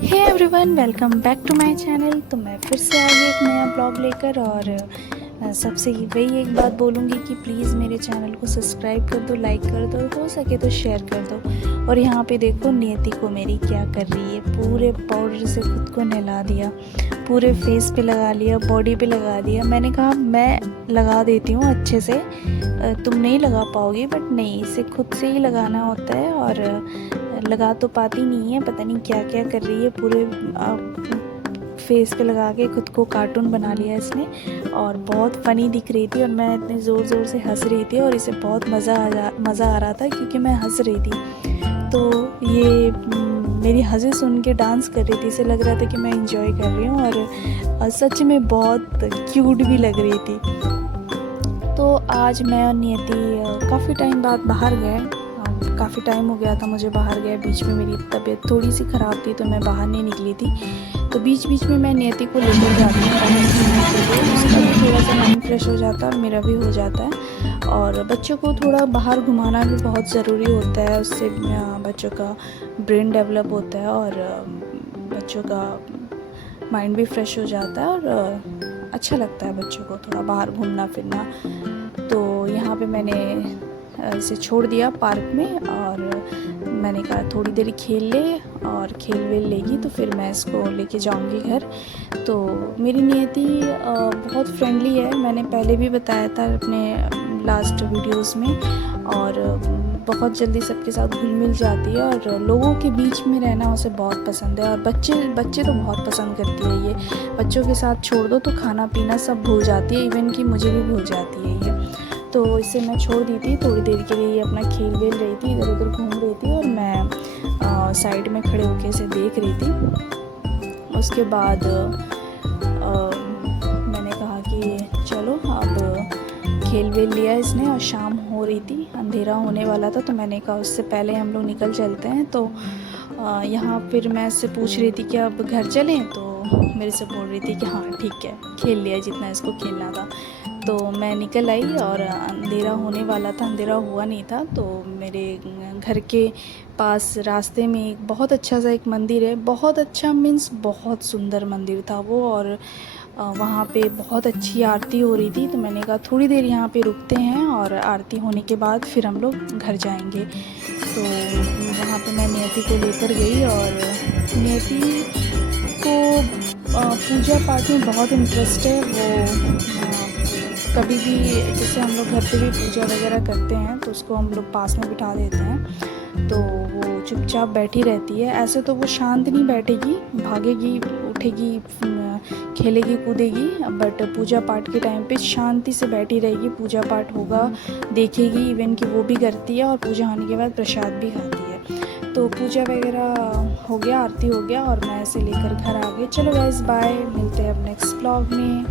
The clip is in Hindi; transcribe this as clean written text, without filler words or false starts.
Hey everyone, welcome back to my channel. तो मैं फिर से आ गई एक नया ब्लॉग लेकर और सबसे वही एक बात बोलूँगी कि प्लीज़ मेरे चैनल को सब्सक्राइब कर दो, लाइक कर दो, हो सके तो शेयर कर दो। और यहाँ पे देखो नियति को मेरी क्या कर रही है, पूरे पाउडर से खुद को नहला दिया, पूरे फेस पे लगा लिया, बॉडी पे लगा दिया। मैंने कहा मैं लगा देती हूँ अच्छे से, तुम नहीं लगा पाओगी, बट नहीं, इसे खुद से ही लगाना होता है। और लगा तो पाती नहीं है, पता नहीं क्या क्या कर रही है, पूरे फेस पे लगा के खुद को कार्टून बना लिया इसने। और बहुत फ़नी दिख रही थी और मैं इतने ज़ोर ज़ोर से हंस रही थी और इसे बहुत मज़ा आ रहा था क्योंकि मैं हंस रही थी। तो ये मेरी हंसी सुन के डांस कर रही थी, इसे लग रहा था कि मैं इंजॉय कर रही हूँ और सच में बहुत क्यूट भी लग रही थी। तो आज मैं और नियति काफ़ी टाइम बाद बाहर गए। काफ़ी टाइम हो गया था मुझे बाहर गए, बीच में मेरी तबीयत थोड़ी सी ख़राब थी तो मैं बाहर नहीं निकली थी। तो बीच बीच में मैं नियति को लेकर जाती हूँ बाहर घूमने के लिए, उसका भी थोड़ा सा माइंड फ्रेश हो जाता है और मेरा भी हो जाता है। और बच्चों को थोड़ा बाहर घुमाना भी बहुत ज़रूरी होता है, उससे बच्चों का ब्रेन डेवलप होता है और बच्चों का माइंड भी फ्रेश हो जाता है और अच्छा लगता है बच्चों को थोड़ा बाहर घूमना फिरना। तो यहाँ पे मैंने इसे छोड़ दिया पार्क में और मैंने कहा थोड़ी देर खेल ले, और खेल वेल लेगी तो फिर मैं इसको लेके जाऊंगी घर। तो मेरी नियति बहुत फ्रेंडली है, मैंने पहले भी बताया था अपने लास्ट वीडियोस में। और बहुत जल्दी सबके साथ घुल मिल जाती है और लोगों के बीच में रहना उसे बहुत पसंद है। और बच्चे तो बहुत पसंद करती है ये, बच्चों के साथ छोड़ दो तो खाना पीना सब भूल जाती है, इवन कि मुझे भी भूल जाती है ये। तो इसे मैं छोड़ दी थी थोड़ी देर के लिए, ये अपना खेल वेल रही थी, इधर उधर घूम रही थी और मैं साइड में खड़े होकर इसे देख रही थी। उसके बाद मैंने कहा कि चलो अब खेल वेल लिया इसने और शाम हो रही थी, अंधेरा होने वाला था। तो मैंने कहा उससे पहले हम लोग निकल चलते हैं। तो यहाँ फिर मैं इससे पूछ रही थी कि अब घर चलें, तो मेरे से बोल रही थी कि हाँ ठीक है, खेल लिया जितना इसको खेलना था। तो मैं निकल आई और अंधेरा होने वाला था, अंधेरा हुआ नहीं था। तो मेरे घर के पास रास्ते में एक बहुत अच्छा सा एक मंदिर है, बहुत अच्छा मीन्स बहुत सुंदर मंदिर था वो। और वहाँ पे बहुत अच्छी आरती हो रही थी। तो मैंने कहा थोड़ी देर यहाँ पे रुकते हैं और आरती होने के बाद फिर हम लोग घर जाएंगे। तो वहाँ पे मैं नियति को लेकर गई और नियति को पूजा पाठ में बहुत इंटरेस्ट है। वो कभी भी जैसे हम लोग घर पे भी पूजा वगैरह करते हैं तो उसको हम लोग पास में बिठा देते हैं, तो वो चुपचाप बैठी रहती है। ऐसे तो वो शांत नहीं बैठेगी, भागेगी, उठेगी, खेलेगी, कूदेगी, बट पूजा पाठ के टाइम पे शांति से बैठी रहेगी। पूजा पाठ होगा देखेगी, इवन कि वो भी करती है और पूजा होने के बाद प्रसाद भी खाती है। तो पूजा वगैरह हो गया, आरती हो गया और मैं इसे लेकर घर आ गई। चलो गाइस बाय, मिलते हैं अब नेक्स्ट ब्लॉग में।